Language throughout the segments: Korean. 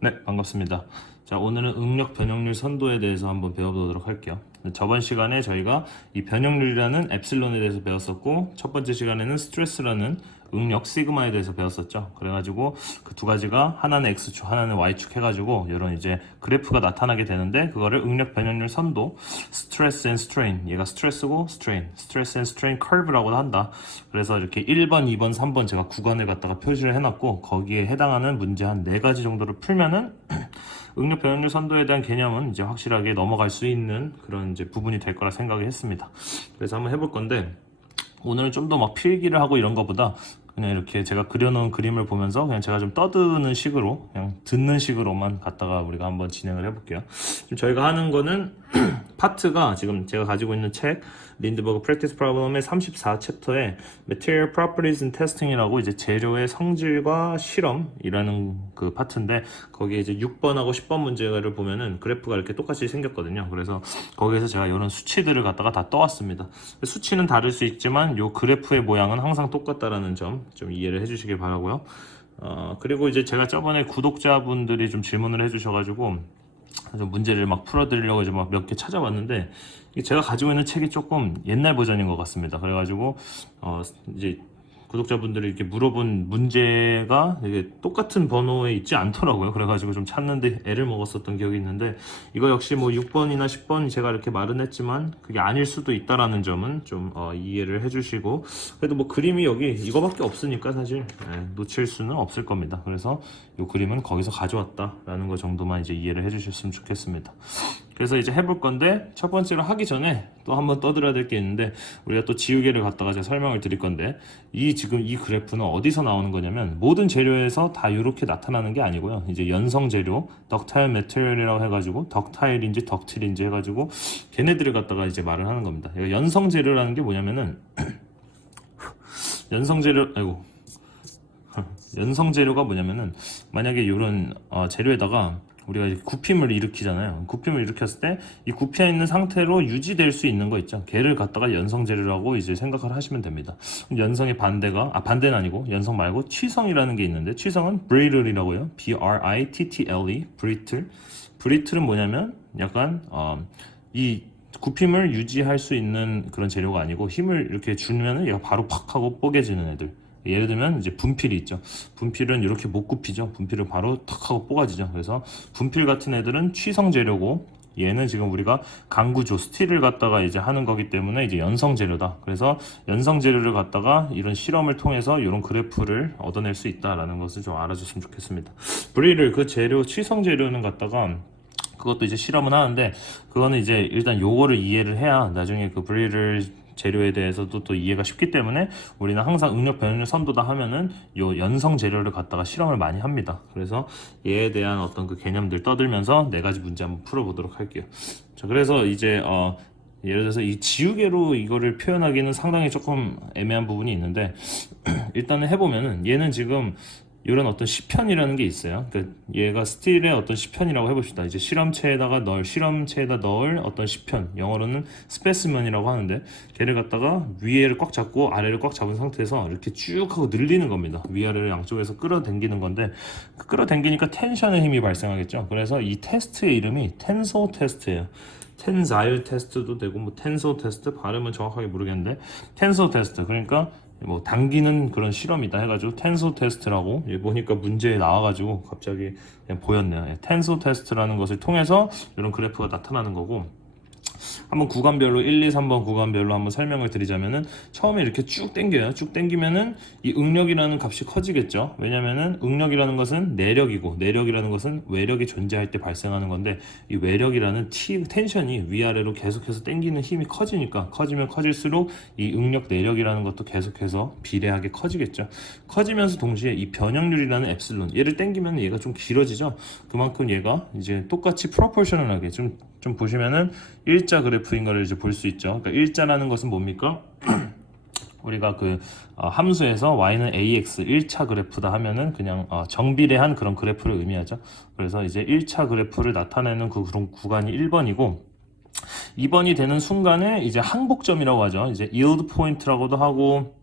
네, 반갑습니다. 자, 오늘은 응력 변형률 선도에 대해서 한번 배워보도록 할게요. 저번 시간에 저희가 이 변형률이라는 엡실론에 대해서 배웠었고, 첫 번째 시간에는 스트레스라는 응력 시그마에 대해서 배웠었죠. 그래가지고 그 두 가지가 하나는 X축, 하나는 Y축 해가지고 이런 이제 그래프가 나타나게 되는데, 그거를 응력 변형률 선도, 스트레스 앤 스트레인, 얘가 스트레스고 스트레인, 스트레스 앤 스트레인 커브라고도 한다. 그래서 이렇게 1번, 2번, 3번 제가 구간을 갖다가 표시를 해놨고, 거기에 해당하는 문제 한 4가지 정도를 풀면은 응력 변형률 선도에 대한 개념은 이제 확실하게 넘어갈 수 있는 그런 이제 부분이 될 거라 생각을 했습니다. 그래서 한번 해볼 건데, 오늘은 좀 더 막 필기를 하고 이런 것보다 그냥 이렇게 제가 그려놓은 그림을 보면서 그냥 제가 좀 떠드는 식으로, 그냥 듣는 식으로만 갖다가 우리가 한번 진행을 해볼게요. 지금 저희가 하는 거는 파트가 지금 제가 가지고 있는 책 린드버그 프랙티스 프로블럼의 34챕터에 Material Properties and Testing이라고 이제 재료의 성질과 실험이라는 그 파트인데, 거기에 이제 6번하고 10번 문제를 보면은 그래프가 이렇게 똑같이 생겼거든요. 그래서 거기에서 제가 이런 수치들을 갖다가 다 떠왔습니다. 수치는 다를 수 있지만 요 그래프의 모양은 항상 똑같다라는 점 좀 이해를 해주시길 바라고요. 그리고 이제 제가 저번에 구독자분들이 좀 질문을 해주셔가지고 좀 문제를 막 풀어드리려고 이제 막 몇 개 찾아봤는데, 이게 제가 가지고 있는 책이 조금 옛날 버전인 것 같습니다. 그래가지고 이제 구독자분들이 이렇게 물어본 문제가 이게 똑같은 번호에 있지 않더라고요. 그래가지고 좀 찾는데 애를 먹었었던 기억이 있는데, 이거 역시 뭐 6번이나 10번 제가 이렇게 말은 했지만 그게 아닐 수도 있다라는 점은 좀 이해를 해주시고, 그래도 뭐 그림이 여기 이거밖에 없으니까 사실 놓칠 수는 없을 겁니다. 그래서 이 그림은 거기서 가져왔다라는 거 정도만 이제 이해를 해주셨으면 좋겠습니다. 그래서 이제 해볼 건데, 첫 번째로 하기 전에 또 한번 떠들어야 될 게 있는데, 우리가 또 지우개를 갖다가 제가 설명을 드릴 건데, 지금 이 그래프는 어디서 나오는 거냐면, 모든 재료에서 다 이렇게 나타나는 게 아니고요. 이제 연성 재료, 덕타일 매테리얼이라고 해가지고 덕타일인지 덕틸인지 해가지고 걔네들을 갖다가 이제 말을 하는 겁니다. 연성 재료라는 게 뭐냐면은 연성 재료, 아이고 연성 재료가 뭐냐면은, 만약에 이런 재료에다가 우리가 이제 굽힘을 일으키잖아요. 굽힘을 일으켰을 때 이 굽혀 있는 상태로 유지될 수 있는 거 있죠. 걔를 갖다가 연성 재료라고 이제 생각을 하시면 됩니다. 연성의 반대가, 반대는 아니고, 연성 말고 취성이라는 게 있는데, 취성은 brittle이라고요. B-R-I-T-T-L-E, brittle. brittle은 뭐냐면 약간 이 굽힘을 유지할 수 있는 그런 재료가 아니고, 힘을 이렇게 주면은 얘가 바로 팍 하고 뽀개지는 애들. 예를 들면 이제 분필이 있죠. 분필은 이렇게 못 굽히죠. 분필은 바로 탁 하고 뽀가지죠. 그래서 분필 같은 애들은 취성 재료고, 얘는 지금 우리가 강구조 스틸을 갖다가 이제 하는 거기 때문에 이제 연성 재료다. 그래서 연성 재료를 갖다가 이런 실험을 통해서 이런 그래프를 얻어낼 수 있다라는 것을 좀 알아줬으면 좋겠습니다. 브릴을 그 재료 취성 재료는 갖다가 그것도 이제 실험은 하는데, 그거는 이제 일단 요거를 이해를 해야 나중에 그 브릴을 재료에 대해서도 또 이해가 쉽기 때문에, 우리는 항상 응력 변형률 선도다 하면은 요 연성 재료를 갖다가 실험을 많이 합니다. 그래서 얘에 대한 어떤 그 개념들 떠들면서 4가지 문제 한번 풀어보도록 할게요. 자, 그래서 이제 예를 들어서 이 지우개로 이거를 표현하기는 상당히 조금 애매한 부분이 있는데, 일단은 해보면은 얘는 지금 이런 어떤 시편이라는 게 있어요. 그러니까 얘가 스틸의 어떤 시편이라고 해봅시다. 이제 실험체에다 넣을 어떤 시편, 영어로는 스페시먼이라고 하는데, 걔를 갖다가 위에를 꽉 잡고 아래를 꽉 잡은 상태에서 이렇게 쭉 하고 늘리는 겁니다. 위아래를 양쪽에서 끌어당기는 건데, 끌어당기니까 텐션의 힘이 발생하겠죠. 그래서 이 테스트의 이름이 텐소 테스트예요. 텐사일 테스트도 되고, 뭐 텐소 테스트, 발음은 정확하게 모르겠는데 텐소 테스트, 그러니까 뭐 당기는 그런 실험이다 해가지고 텐소 테스트라고, 보니까 문제에 나와가지고 갑자기 그냥 보였네요. 텐소 테스트라는 것을 통해서 이런 그래프가 나타나는 거고, 한번 구간별로 1, 2, 3번 구간별로 한번 설명을 드리자면은, 처음에 이렇게 쭉 당겨요. 쭉 당기면은 이 응력이라는 값이 커지겠죠. 왜냐면은 응력이라는 것은 내력이고, 내력이라는 것은 외력이 존재할 때 발생하는 건데, 이 외력이라는 텐션이 위아래로 계속해서 당기는 힘이 커지니까, 커지면 커질수록 이 응력 내력이라는 것도 계속해서 비례하게 커지겠죠. 커지면서 동시에 이 변형률이라는 엡실론, 얘를 당기면 얘가 좀 길어지죠. 그만큼 얘가 이제 똑같이 프로포셔널하게 좀 보시면은 일자 그래프인 거를 이제 볼 수 있죠. 그러니까 일자라는 것은 뭡니까? 우리가 그 함수에서 y는 ax 1차 그래프다 하면은 그냥 정비례한 그런 그래프를 의미하죠. 그래서 이제 1차 그래프를 나타내는 그런 구간이 1번이고, 2번이 되는 순간에 이제 항복점이라고 하죠. 이제 yield point라고도 하고,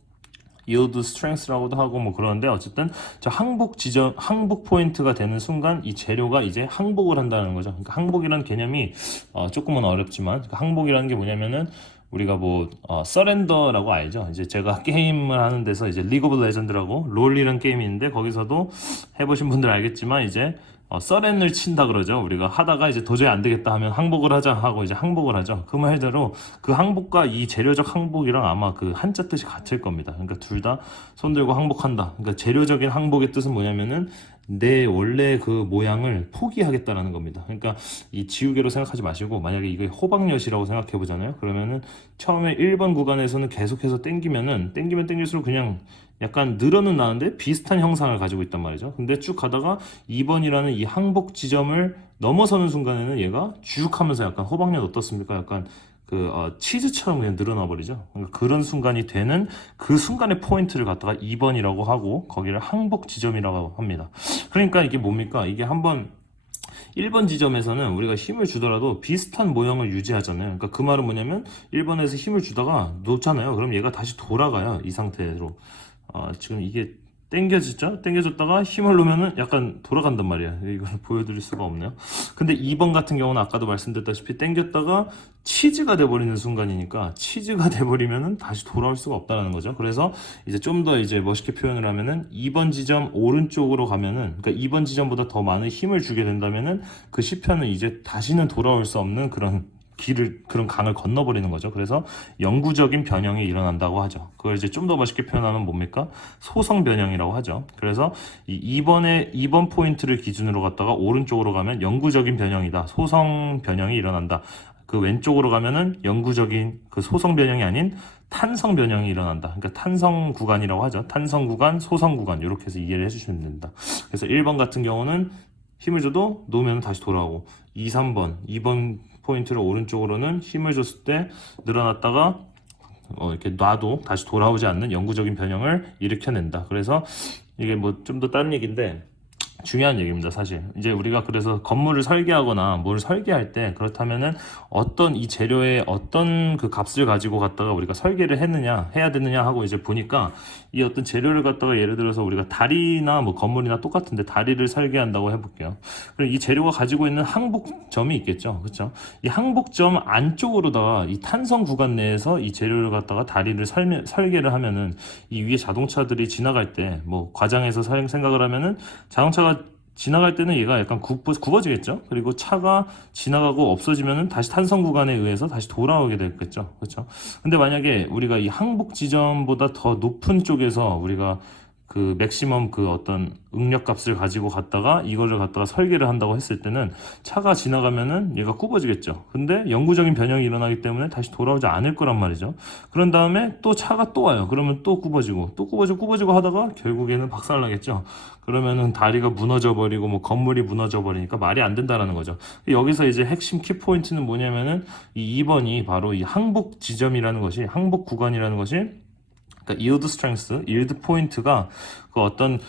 yield strength라고도 하고 뭐 그러는데 어쨌든 저 항복 지점, 항복 포인트가 되는 순간 이 재료가 이제 항복을 한다는 거죠. 그러니까 항복이라는 개념이 조금은 어렵지만 그러니까 항복이라는 게 뭐냐면은 우리가 뭐 서렌더라고 알죠. 이제 제가 게임을 하는 데서 이제 리그 오브 레전드라고 롤이라는 게임이 있는데 거기서도 해보신 분들 알겠지만 이제 서렌을 친다 그러죠. 우리가 하다가 이제 도저히 안 되겠다 하면 항복을 하자 하고 이제 항복을 하죠. 그 말대로 그 항복과 이 재료적 항복이랑 아마 그 한자 뜻이 같을 겁니다. 그러니까 둘 다 손들고 항복한다. 그러니까 재료적인 항복의 뜻은 뭐냐면은 내 원래 그 모양을 포기하겠다라는 겁니다. 그러니까 이 지우개로 생각하지 마시고 만약에 이게 호박엿이라고 생각해 보잖아요. 그러면은 처음에 1번 구간에서는 계속해서 땡기면 땡길수록 그냥 약간 늘어는 나는데 비슷한 형상을 가지고 있단 말이죠. 근데 쭉 가다가 2번이라는 이 항복 지점을 넘어서는 순간에는 얘가 쭉 하면서 약간 호박엿 어떻습니까? 약간 치즈처럼 그냥 늘어나 버리죠. 그러니까 그런 순간이 되는 그 순간의 포인트를 갖다가 2번이라고 하고 거기를 항복 지점이라고 합니다. 그러니까 이게 뭡니까? 이게 한번 1번 지점에서는 우리가 힘을 주더라도 비슷한 모형을 유지하잖아요. 그러니까 그 말은 뭐냐면 1번에서 힘을 주다가 놓잖아요. 그럼 얘가 다시 돌아가요. 이 상태로. 지금 이게 땡겨지죠? 땡겨졌다가 힘을 놓으면은 약간 돌아간단 말이야. 이걸 보여드릴 수가 없네요. 근데 2번 같은 경우는 아까도 말씀드렸다시피 땡겼다가 치즈가 돼버리는 순간이니까 치즈가 돼버리면은 다시 돌아올 수가 없다는 거죠. 그래서 이제 좀 더 이제 멋있게 표현을 하면은 2번 지점 오른쪽으로 가면은 그러니까 2번 지점보다 더 많은 힘을 주게 된다면은 그 시편은 이제 다시는 돌아올 수 없는 그런 강을 건너버리는 거죠. 그래서 영구적인 변형이 일어난다고 하죠. 그걸 이제 좀 더 멋있게 표현하면 뭡니까? 소성 변형이라고 하죠. 그래서 이 2번 포인트를 기준으로 갔다가 오른쪽으로 가면 영구적인 변형이다. 소성 변형이 일어난다. 그 왼쪽으로 가면은 영구적인 그 소성 변형이 아닌 탄성 변형이 일어난다. 그러니까 탄성 구간이라고 하죠. 탄성 구간, 소성 구간 이렇게 해서 이해를 해주시면 됩니다. 그래서 1번 같은 경우는 힘을 줘도 놓으면 다시 돌아오고 2번 포인트를 오른쪽으로는 힘을 줬을 때 늘어났다가 이렇게 놔도 다시 돌아오지 않는 영구적인 변형을 일으켜낸다. 그래서 이게 뭐 좀 더 다른 얘기인데 중요한 얘기입니다, 사실. 이제 우리가 그래서 건물을 설계하거나 뭘 설계할 때 그렇다면은 어떤 이 재료의 어떤 그 값을 가지고 갖다가 우리가 설계를 해야 되느냐 하고 이제 보니까 이 어떤 재료를 갖다가 예를 들어서 우리가 다리나 뭐 건물이나 똑같은데 다리를 설계한다고 해볼게요. 그럼 이 재료가 가지고 있는 항복점이 있겠죠, 그렇죠? 이 항복점 안쪽으로다가 이 탄성 구간 내에서 이 재료를 갖다가 다리를 설계를 하면은 이 위에 자동차들이 지나갈 때 뭐 과장해서 생각을 하면은 자동차가 지나갈 때는 얘가 약간 굽어지겠죠. 그리고 차가 지나가고 없어지면은 다시 탄성 구간에 의해서 다시 돌아오게 되겠죠. 그렇죠? 근데 만약에 우리가 이 항복 지점보다 더 높은 쪽에서 우리가 그 맥시멈 그 어떤 응력 값을 가지고 갔다가 이거를 갖다가 설계를 한다고 했을 때는 차가 지나가면은 얘가 굽어지겠죠. 근데 영구적인 변형이 일어나기 때문에 다시 돌아오지 않을 거란 말이죠. 그런 다음에 또 차가 또 와요. 그러면 또 굽어지고 하다가 결국에는 박살나겠죠. 그러면은 다리가 무너져 버리고 뭐 건물이 무너져 버리니까 말이 안 된다라는 거죠. 여기서 이제 핵심 키포인트는 뭐냐면은 이 2번이 바로 이 항복 지점이라는 것이 항복 구간이라는 것이 그러니까 yield strength, yield 포인트가 그 어떤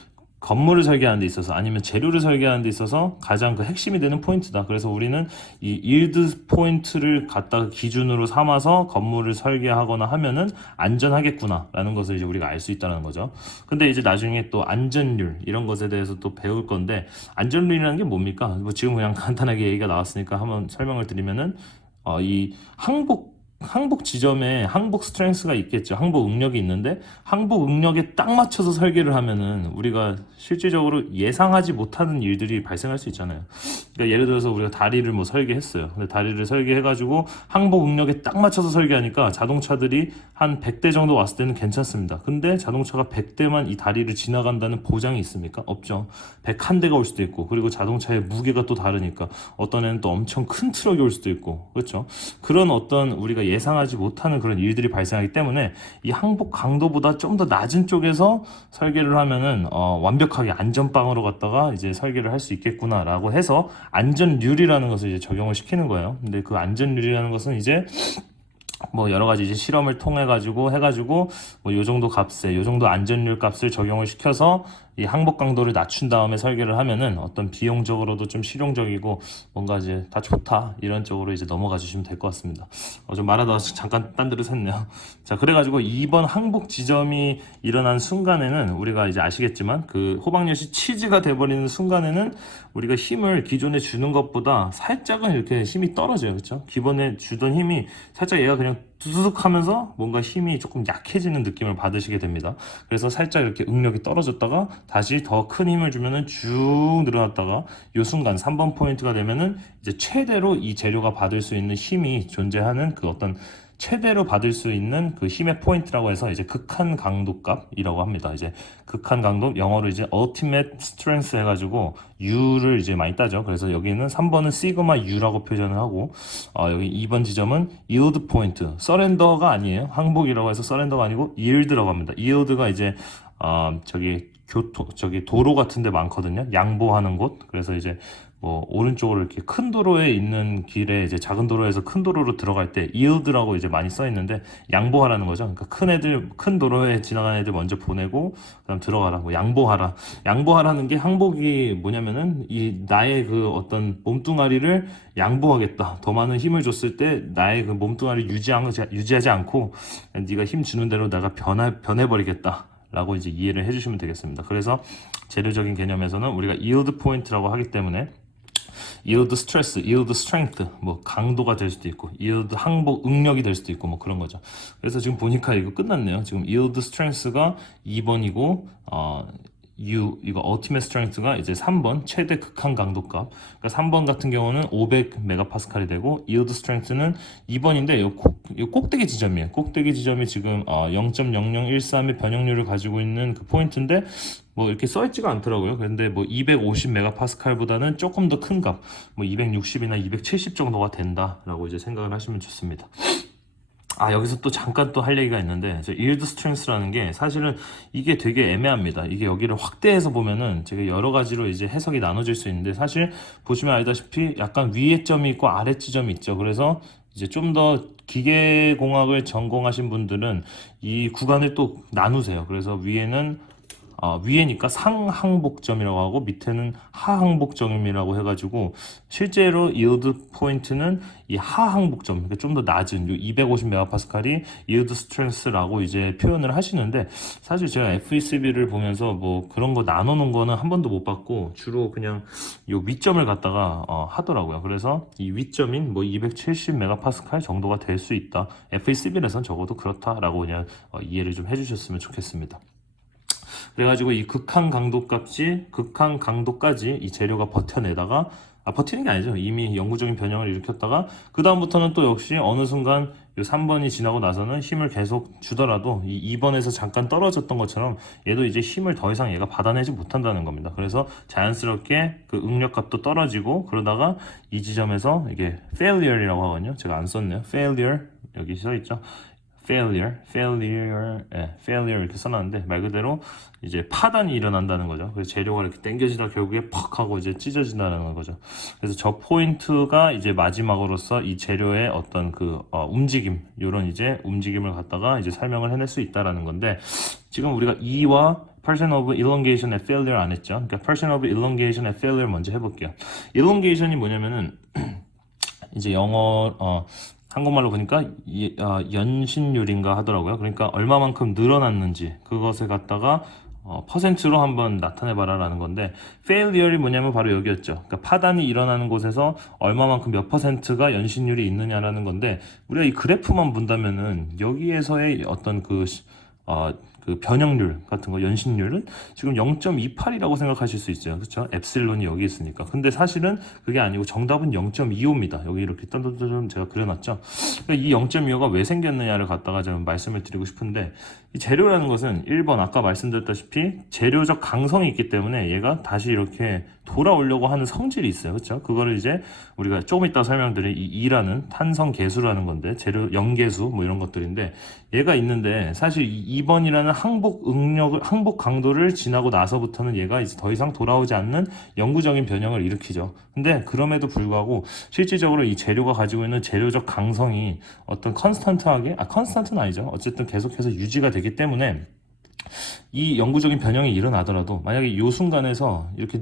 건물을 설계하는 데 있어서 아니면 재료를 설계하는 데 있어서 가장 그 핵심이 되는 포인트다. 그래서 우리는 이 yield 포인트를 갖다가 기준으로 삼아서 건물을 설계하거나 하면은 안전하겠구나 라는 것을 이제 우리가 알 수 있다는 거죠. 근데 이제 나중에 또 안전률 이런 것에 대해서 또 배울 건데 안전률이라는 게 뭡니까? 뭐 지금 그냥 간단하게 얘기가 나왔으니까 한번 설명을 드리면은 이 항복 지점에 항복 스트렝스가 있겠죠. 항복 응력이 있는데 항복 응력에 딱 맞춰서 설계를 하면은 우리가 실질적으로 예상하지 못하는 일들이 발생할 수 있잖아요. 그러니까 예를 들어서 우리가 다리를 뭐 설계했어요. 근데 다리를 설계해가지고 항복 응력에 딱 맞춰서 설계하니까 자동차들이 한 100대 정도 왔을 때는 괜찮습니다. 근데 자동차가 100대만 이 다리를 지나간다는 보장이 있습니까? 없죠. 101대가 올 수도 있고 그리고 자동차의 무게가 또 다르니까 어떤 애는 또 엄청 큰 트럭이 올 수도 있고 그렇죠. 그런 어떤 우리가 예상하지 못하는 그런 일들이 발생하기 때문에 이 항복 강도보다 좀 더 낮은 쪽에서 설계를 하면은 완벽하게 안전빵으로 갖다가 이제 설계를 할 수 있겠구나라고 해서 안전률이라는 것을 이제 적용을 시키는 거예요. 근데 그 안전률이라는 것은 이제 뭐 여러 가지 이제 실험을 통해 가지고 해가지고 뭐 요 정도 값에 요 정도 안전률 값을 적용을 시켜서 이 항복 강도를 낮춘 다음에 설계를 하면은 어떤 비용적으로도 좀 실용적이고 뭔가 이제 다 좋다 이런 쪽으로 이제 넘어가 주시면 될 것 같습니다. 좀 말하다가 잠깐 딴 데로 샜네요. 자, 그래가지고 이번 항복 지점이 일어난 순간에는 우리가 이제 아시겠지만 그 호박엿이 치즈가 돼버리는 순간에는 우리가 힘을 기존에 주는 것보다 살짝은 이렇게 힘이 떨어져요. 그렇죠? 기본에 주던 힘이 살짝 얘가 그냥 두둑 하면서 뭔가 힘이 조금 약해지는 느낌을 받으시게 됩니다. 그래서 살짝 이렇게 응력이 떨어졌다가 다시 더 큰 힘을 주면은 쭉 늘어났다가 이 순간 3번 포인트가 되면은 이제 최대로 이 재료가 받을 수 있는 힘이 존재하는 그 어떤 최대로 받을 수 있는 그 힘의 포인트라고 해서 이제 극한 강도 값이라고 합니다. 이제 극한 강도, 영어로 이제 ultimate strength 해가지고 U를 이제 많이 따죠. 그래서 여기는 3번은 시그마 U라고 표현을 하고, 여기 2번 지점은 yield point, 서렌더가 아니에요. 항복이라고 해서 서렌더가 아니고 yield라고 합니다. yield가 이제 저기 도로 같은 데 많거든요. 양보하는 곳. 그래서 이제 뭐 오른쪽으로 이렇게 큰 도로에 있는 길에 이제 작은 도로에서 큰 도로로 들어갈 때 yield라고 이제 많이 써 있는데 양보하라는 거죠. 그러니까 큰 도로에 지나가는 애들 먼저 보내고 그다음 들어가라. 뭐 양보하라. 양보하라는 게 항복이 뭐냐면은 이 나의 그 어떤 몸뚱아리를 양보하겠다. 더 많은 힘을 줬을 때 나의 그 몸뚱아리를 유지하지 않고 네가 힘 주는 대로 내가 변해버리겠다. 라고 이제 이해를 해주시면 되겠습니다. 그래서 재료적인 개념에서는 우리가 yield point라고 하기 때문에 yield stress, yield strength, 뭐 강도가 될 수도 있고 yield 항복 응력이 될 수도 있고 뭐 그런 거죠. 그래서 지금 보니까 이거 끝났네요. 지금 yield strength가 2번이고 이거 ultimate strength가 이제 3번 최대 극한 강도값. 그러니까 3번 같은 경우는 500메가파스칼이 되고 yield strength는 2번인데 이 꼭대기 지점이에요. 꼭대기 지점이 지금 0.0013의 변형률을 가지고 있는 그 포인트인데 뭐 이렇게 써있지가 않더라고요. 그런데 뭐 250메가파스칼보다는 조금 더 큰 값, 뭐 260이나 270 정도가 된다라고 이제 생각을 하시면 좋습니다. 여기서 또 잠깐 또 할 얘기가 있는데, yield strength라는 게 사실은 이게 되게 애매합니다. 이게 여기를 확대해서 보면은 제가 여러 가지로 이제 해석이 나눠질 수 있는데, 사실 보시면 알다시피 약간 위에 점이 있고 아래 지점이 있죠. 그래서 이제 좀 더 기계공학을 전공하신 분들은 이 구간을 또 나누세요. 그래서 위에니까 상항복점이라고 하고 밑에는 하항복점이라고 해가지고 실제로 yield 포인트는 이 하항복점, 그러니까 좀 더 낮은 250메가파스칼이 yield strength라고 이제 표현을 하시는데, 사실 제가 FECB를 보면서 뭐 그런 거 나눠놓은 거는 한 번도 못 봤고 주로 그냥 요 위점을 갖다가 하더라고요. 그래서 이 위점인 뭐 270메가파스칼 정도가 될 수 있다. FECB에선 적어도 그렇다라고 그냥 이해를 좀 해주셨으면 좋겠습니다. 그래가지고 이 극한 강도까지 이 재료가 버텨내다가 버티는 게 아니죠. 이미 영구적인 변형을 일으켰다가 그 다음부터는 또 역시 어느 순간 이 3번이 지나고 나서는 힘을 계속 주더라도 이 2번에서 잠깐 떨어졌던 것처럼 얘도 이제 힘을 더 이상 얘가 받아내지 못한다는 겁니다. 그래서 자연스럽게 그 응력값도 떨어지고 그러다가 이 지점에서 이게 failure이라고 하거든요. 제가 안 썼네요. failure 여기 써있죠. failure 이렇게 써놨는데 말 그대로 이제 파단이 일어난다는 거죠. 그래서 재료가 이렇게 당겨지다 결국에 팍 하고 이제 찢어진다는 거죠. 그래서 저 포인트가 이제 마지막으로서 이 재료의 어떤 그 움직임, 요런 이제 움직임을 갖다가 이제 설명을 해낼 수 있다라는 건데, 지금 우리가 E와 percent of elongation at failure 안 했죠. 그러니까 percent of elongation at failure 먼저 해볼게요. elongation이 뭐냐면은 이제 한국말로 보니까 연신율인가 하더라고요. 그러니까 얼마만큼 늘어났는지 그것을 갖다가 퍼센트로 한번 나타내봐라 라는 건데, failure이 뭐냐면 바로 여기였죠. 그러니까 파단이 일어나는 곳에서 얼마만큼 몇 퍼센트가 연신율이 있느냐라는 건데, 우리가 이 그래프만 본다면은 여기에서의 어떤 그 변형률 같은 거, 연신률은 지금 0.28이라고 생각하실 수 있어요. 그렇죠? 엡실론이 여기 있으니까. 근데 사실은 그게 아니고 정답은 0.25입니다. 여기 이렇게 딴딴딴 제가 그려놨죠. 그러니까 이 0.25가 왜 생겼느냐를 갖다가 좀 말씀을 드리고 싶은데, 이 재료라는 것은 1번 아까 말씀드렸다시피 재료적 강성이 있기 때문에 얘가 다시 이렇게 돌아오려고 하는 성질이 있어요. 그렇죠? 그거를 이제 우리가 조금 이따 설명드릴 이 2라는 탄성 계수라는 건데, 재료 염계수 뭐 이런 것들인데, 얘가 있는데 사실 이 2번이라는 항복 강도를 지나고 나서부터는 얘가 이제 더 이상 돌아오지 않는 영구적인 변형을 일으키죠. 근데 그럼에도 불구하고 실질적으로 이 재료가 가지고 있는 재료적 강성이 어떤 컨스턴트는 아니죠. 어쨌든 계속해서 유지가 되기 때문에 이 영구적인 변형이 일어나더라도 만약에 이 순간에서 이렇게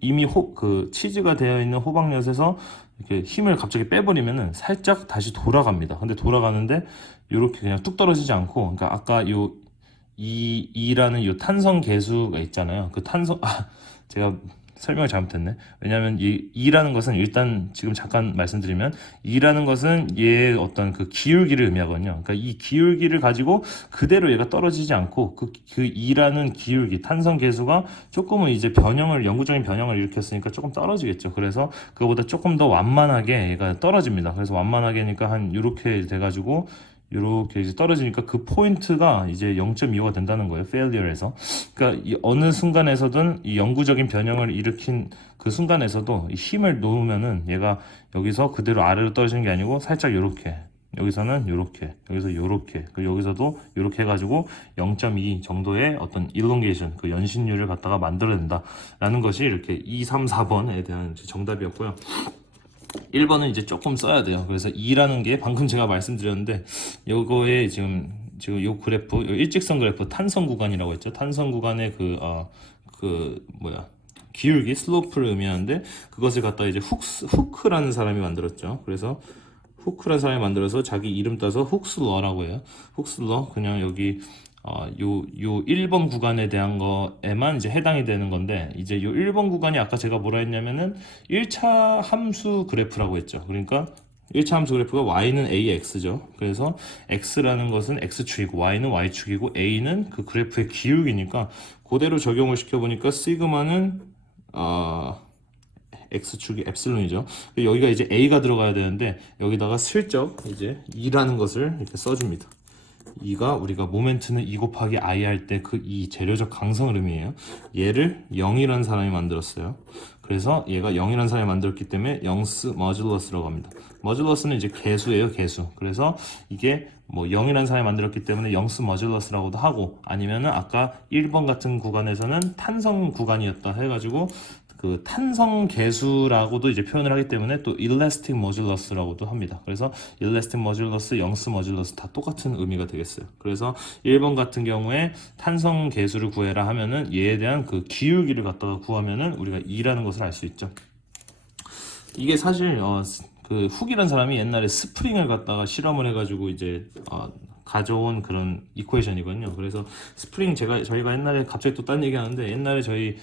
이미 그 치즈가 되어 있는 호박엿에서 이렇게 힘을 갑자기 빼버리면은 살짝 다시 돌아갑니다. 근데 돌아가는데 이렇게 그냥 뚝 떨어지지 않고, 그러니까 아까 요 이라는 요 탄성 계수가 있잖아요. 그 탄성 제가 설명을 잘못했네. 왜냐하면 이라는 것은 일단 지금 잠깐 말씀드리면 이라는 것은 얘의 어떤 그 기울기를 의미하거든요. 그러니까 이 기울기를 가지고 그대로 얘가 떨어지지 않고 그 이라는 기울기 탄성 계수가 조금은 이제 영구적인 변형을 일으켰으니까 조금 떨어지겠죠. 그래서 그거보다 조금 더 완만하게 얘가 떨어집니다. 그래서 완만하게 하니까 한 이렇게 돼가지고 이렇게 이제 떨어지니까 그 포인트가 이제 0.25가 된다는 거예요. failure에서. 그러니까 이 어느 순간에서든 이 영구적인 변형을 일으킨 그 순간에서도 이 힘을 놓으면은 얘가 여기서 그대로 아래로 떨어지는 게 아니고 살짝 요렇게, 여기서는 요렇게, 여기서 요렇게, 그리고 여기서도 요렇게 해가지고 0.2 정도의 어떤 elongation, 그 연신율을 갖다가 만들어낸다라는 것이 이렇게 2, 3, 4번에 대한 정답이었고요. 1번은 이제 조금 써야 돼요. 그래서 2라는 게 방금 제가 말씀드렸는데, 요거에 지금 요 그래프, 요 일직선 그래프 탄성 구간이라고 했죠. 탄성 구간의 기울기, 슬로프를 의미하는데, 그것을 갖다 이제 후크라는 사람이 만들었죠. 그래서 후크라는 사람이 만들어서 자기 이름 따서 훅슬러라고 해요. 훅슬러, 그냥 여기 요 1번 구간에 대한 거에만 이제 해당이 되는 건데, 이제 요 1번 구간이 아까 제가 뭐라 했냐면은 1차 함수 그래프라고 했죠. 그러니까 1차 함수 그래프가 y는 ax죠. 그래서 x라는 것은 x축이고 y는 y축이고 a는 그 그래프의 기울기니까 그대로 적용을 시켜보니까 시그마는 x축이 엡실론이죠. 여기가 이제 a가 들어가야 되는데 여기다가 슬쩍 이제 2라는 것을 이렇게 써줍니다. 2가 우리가 모멘트는 2 곱하기 i 할 때 그 이 재료적 강성을 의미해요. 얘를 0이라는 사람이 만들었어요. 그래서 얘가 0이라는 사람이 만들었기 때문에 영스 머듈러스라고 합니다. 머듈러스는 이제 개수예요, 개수. 그래서 이게 뭐 0이라는 사람이 만들었기 때문에 영스 머듈러스라고도 하고, 아니면은 아까 1번 같은 구간에서는 탄성 구간이었다 해가지고 그 탄성 계수라고도 이제 표현을 하기 때문에 또 elastic moduluus라고도 합니다. 그래서 elastic modulus, 영스 modulus 다 똑같은 의미가 되겠어요. 그래서 1번 같은 경우에 탄성 계수를 구해라 하면은 얘에 대한 그 기울기를 갖다가 구하면은 우리가 2라는 것을 알 수 있죠. 이게 사실 그 훅이라는 사람이 옛날에 스프링을 갖다가 실험을 해가지고 이제 가져온 그런 이퀘이션이거든요. 그래서 스프링 저희가 옛날에 갑자기 또 딴 얘기하는데, 옛날에 저희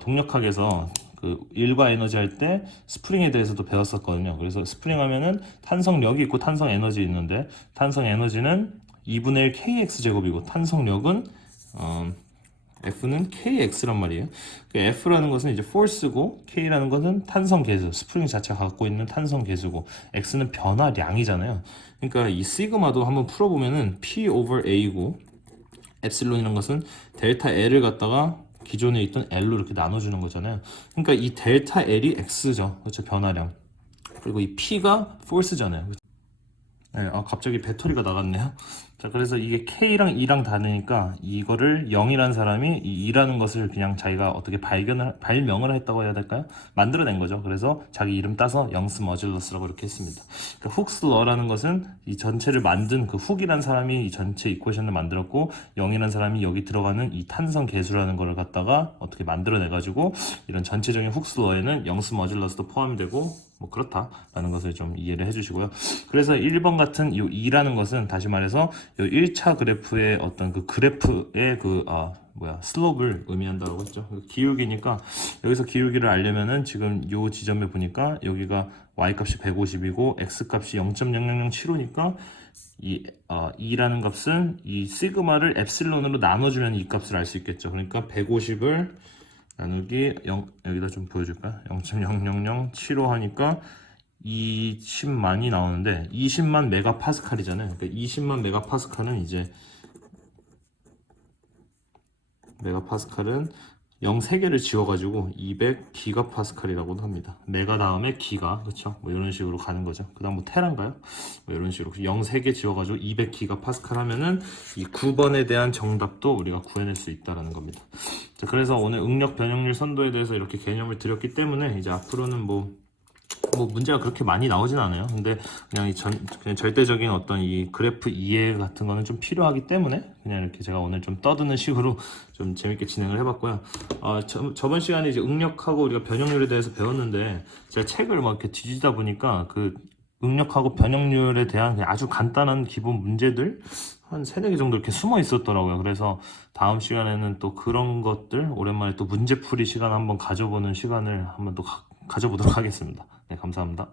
동력학에서 그 일과 에너지 할 때 스프링에 대해서도 배웠었거든요. 그래서 스프링 하면은 탄성력이 있고 탄성 에너지 있는데, 탄성 에너지는 2분의 1 kx 제곱이고 탄성력은 F는 kx란 말이에요. F라는 것은 이제 force고 k라는 것은 탄성 계수, 스프링 자체가 갖고 있는 탄성 계수고, x는 변화량이잖아요. 그러니까 이 시그마도 한번 풀어보면은 p over a고, 엡실론이라는 것은 델타 L을 갖다가 기존에 있던 L로 이렇게 나눠주는 거잖아요. 그러니까 이 델타 L이 X죠. 그렇죠. 변화량. 그리고 이 P가 force잖아요. 네, 갑자기 배터리가 나갔네요. 자, 그래서 이게 K랑 E랑 다르니까 이거를 0이라는 사람이 이 2라는 것을 그냥 자기가 어떻게 발명을 했다고 해야 될까요? 만들어낸 거죠. 그래서 자기 이름 따서 영스 머듈러스라고 이렇게 했습니다. 그러니까 훅슬러라는 것은 이 전체를 만든 그 훅이라는 사람이 이 전체 이퀘이션을 만들었고, 0이라는 사람이 여기 들어가는 이 탄성 계수라는 거를 갖다가 어떻게 만들어내가지고 이런 전체적인 훅슬러에는 영스 머듈러스도 포함되고 뭐 그렇다라는 것을 좀 이해를 해주시고요. 그래서 1번 같은 이 2라는 것은 다시 말해서 이 1차 그래프의 어떤 그 그래프의 슬롭을 의미한다고 했죠. 기울기니까 여기서 기울기를 알려면은 지금 이 지점에 보니까 여기가 y 값이 150이고 x 값이 0.0075니까 이 2라는 값은 이 시그마를 엡실론으로 나눠주면 이 값을 알 수 있겠죠. 그러니까 150을 나누기 0, 여기다 좀 보여줄까? 0.0075 하니까 20만이 나오는데 20만 메가파스칼이잖아요. 그러니까 20만 메가파스칼은 이제 메가파스칼은 0 3개를 지워가지고 200기가파스칼이라고도 합니다. 메가 다음에 기가, 그쵸? 뭐 이런 식으로 가는 거죠. 그 다음 뭐 테라인가요? 뭐 이런 식으로 0 3개 지워가지고 200기가파스칼 하면은 이 9번에 대한 정답도 우리가 구해낼 수 있다라는 겁니다. 자, 그래서 오늘 응력 변형률 선도에 대해서 이렇게 개념을 드렸기 때문에 이제 앞으로는 뭐 뭐 문제가 그렇게 많이 나오진 않아요. 근데 그냥 그냥 절대적인 어떤 이 그래프 이해 같은 거는 좀 필요하기 때문에 그냥 이렇게 제가 오늘 좀 떠드는 식으로 좀 재밌게 진행을 해봤고요. 저번 시간에 이제 응력하고 우리가 변형률에 대해서 배웠는데 제가 책을 막 이렇게 뒤지다 보니까 그 응력하고 변형률에 대한 그냥 아주 간단한 기본 문제들 한 3-4개 정도 이렇게 숨어 있었더라고요. 그래서 다음 시간에는 또 그런 것들 오랜만에 또 문제풀이 시간 한번 가져보는 시간을 한번 또 가져보도록 하겠습니다. 네, 감사합니다.